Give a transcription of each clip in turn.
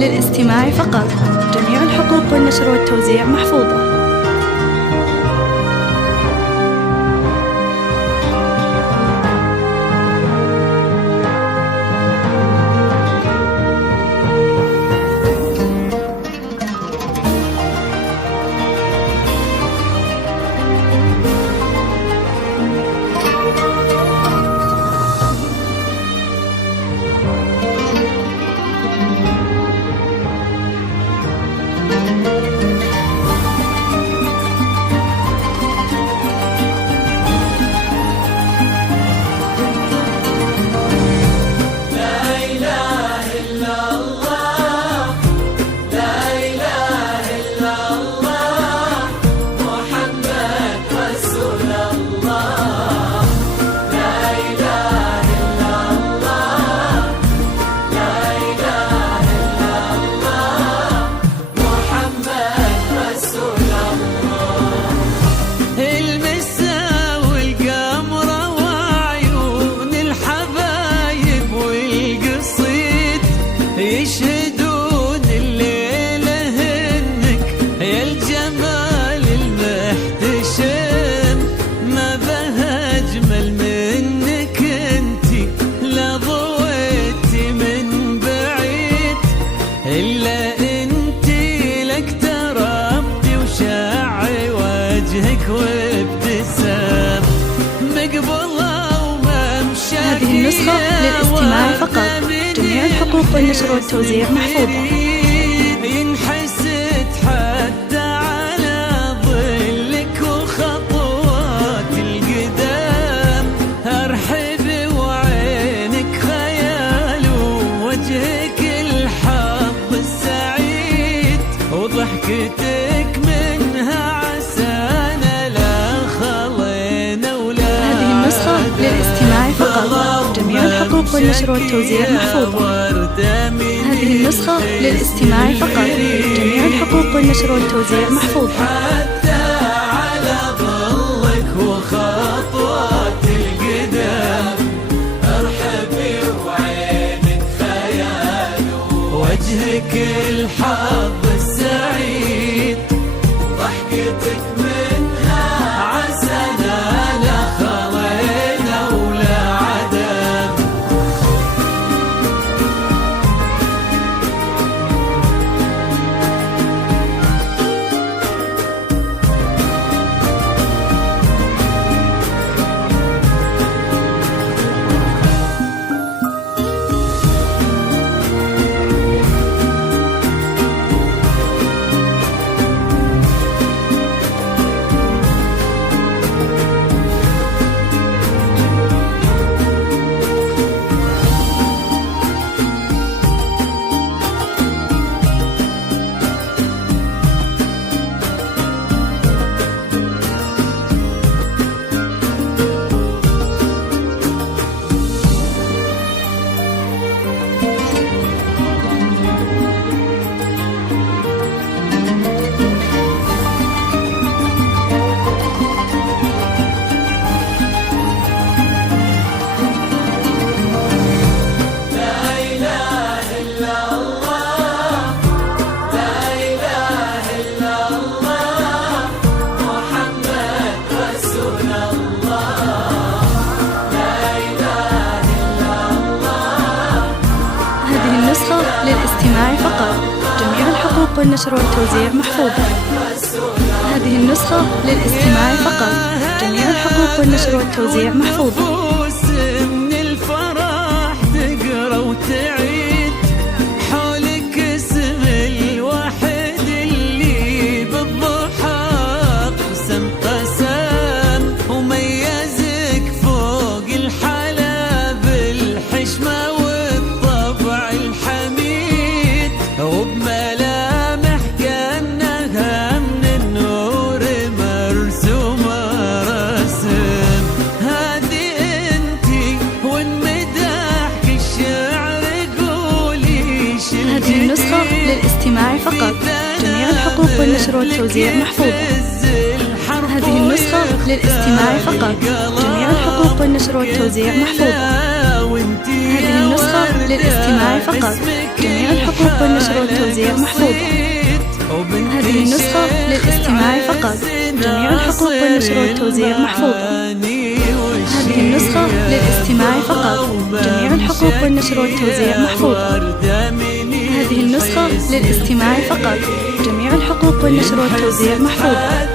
للاستماع فقط. جميع الحقوق والنشر والتوزيع محفوظة. يشهدون الليلة هنك يا الجمال المحتشم، ما بها أجمل منك انتي، لا ضويتي من بعيد إلا انتي، لك تربتي وشاعي وجهك وابتسام مقبلة وممشاكي. هذه النسخة للاستماع فقط. جميع الحقوق والنشر والتوزيع محفوظة. ينحسد حتى على ظلك وخطوات القدام، ارحبي وعينك خيال ووجهك الحظ السعيد، وضحكتك منها عسانا لا خلينا ولا. هذه النسخة للاستماع فقط. جميع الحقوق والنشر والتوزيع محفوظة. هذه النسخة للاستماع فقط. جميع الحقوق والنشر والتوزيع محفوظة. حتى على ظلك وخطوات القدام، ارحبي وعينك خيال ووجهك الحظ السعيد، ضحكتك منها عسنا لا خلينا ولا عدم. للاستماع فقط. جميع الحقوق والنشر والتوزيع محفوظة. هذه النسخة للاستماع فقط. جميع الحقوق والنشر والتوزيع محفوظة. من الفرح تقرا وتعيد حولك اسم الواحد اللي بالضحى قسم قسم، وميزك فوق الحلا بالحشمة والطبع الحميد، وبملامح كأنها من النور مرسومة رسم. هذه انتي والمداح الشعر قولي شلتي. هذه النسخة للاستماع فقط. جميع الحقوق والنشر والتوزيع محفوظة. هذه النسخة للاستماع فقط. جميع الحقوق والنشر والتوزيع محفوظة. هذه النسخة للاستماع فقط. جميع الحقوق والنشر والتوزيع محفوظة. هذه النسخة للاستماع فقط. جميع الحقوق والنشر والتوزيع محفوظة. هذه النسخة للاستماع فقط. جميع الحقوق والنشر والتوزيع محفوظة. هذه النسخة للاستماع فقط. جميع الحقوق والنشر والتوزيع محفوظة.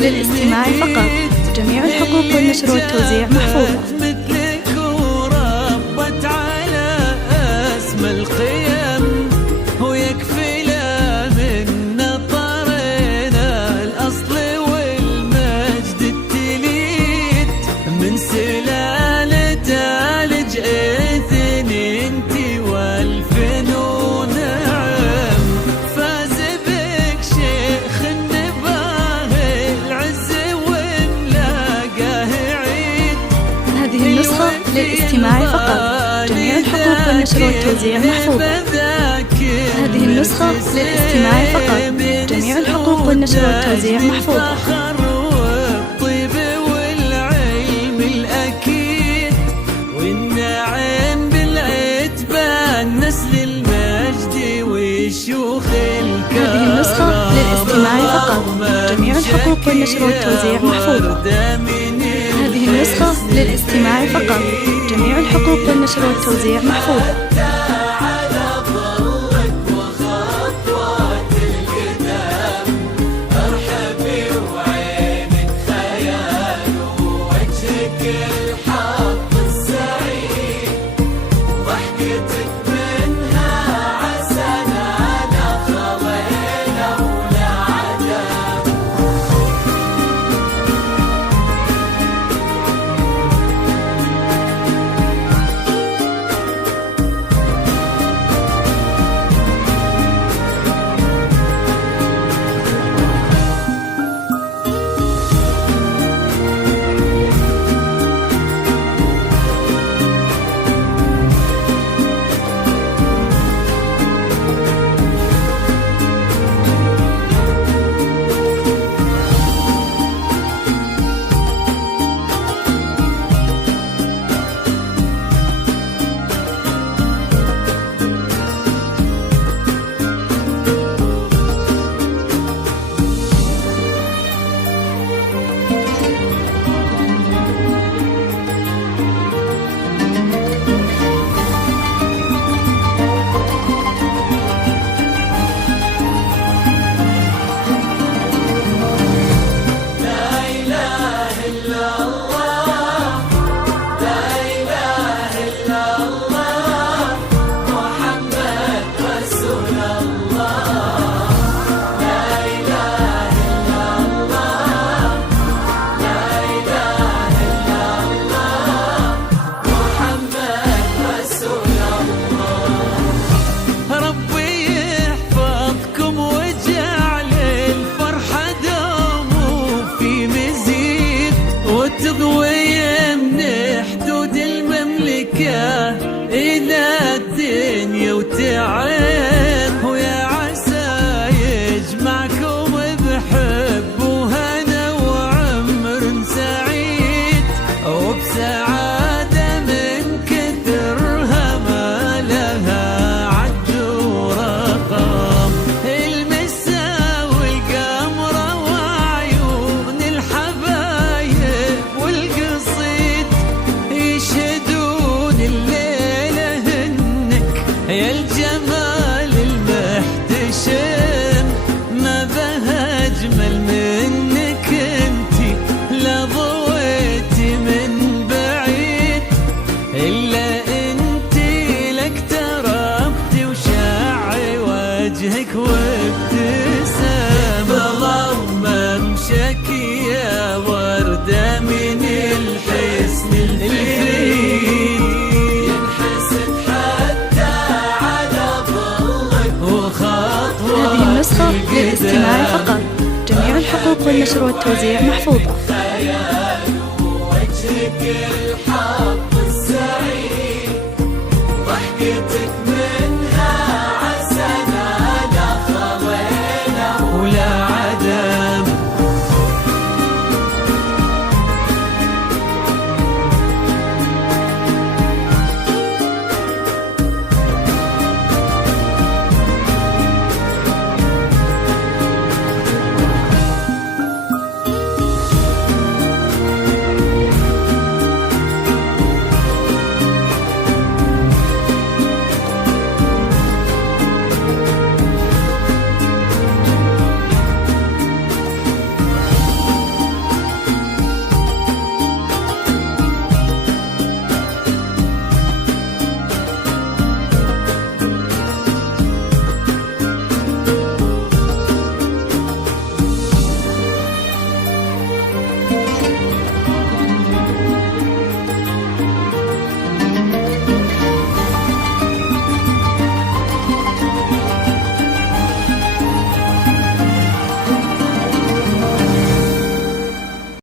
للاستماع فقط. جميع الحقوق والنشر والتوزيع محفوظة. مثلك وربت على اسم القيم ويكفي لا من نطرنا الاصل والمجد التليت من سلالة آل جئتن انت والفنون نعم فاز بك شيخ للاستماع فقط. جميع الحقوق والنشر والتوزيع محفوظة. هذه النسخة للاستماع فقط. جميع الحقوق والنشر والتوزيع محفوظة. الطيب والعلم الأكيد والنعم بالعتبان نسل المجد والشيوخ الكرام. هذه النسخة للاستماع فقط. جميع الحقوق والنشر والتوزيع محفوظة. هذه النسخة للاستماع فقط. جميع الحقوق والنشر والتوزيع محفوظة. وتعين، ويا عسى يجمعكم بحب وهنا وعمر سعيد، وبسعادة من كثرها ما لها عد ورقم. المسا والقمرة وعيون الحبايب والقصيد يشهدون الليلة هنك يا الجمال المحتشم، ما بها أجمل منك انتي لا ضويتي من بعيد، إلا انتي لك تربتي وشاعي وجهك وابتسام. ضمم شكي يا وردة من الحسن الفريد، ينحسد حتى على ظلك وخطوة. هذه النسخة للاستماع فقط. جميع الحقوق والنشر والتوزيع محفوظة. خيال وجهك الحق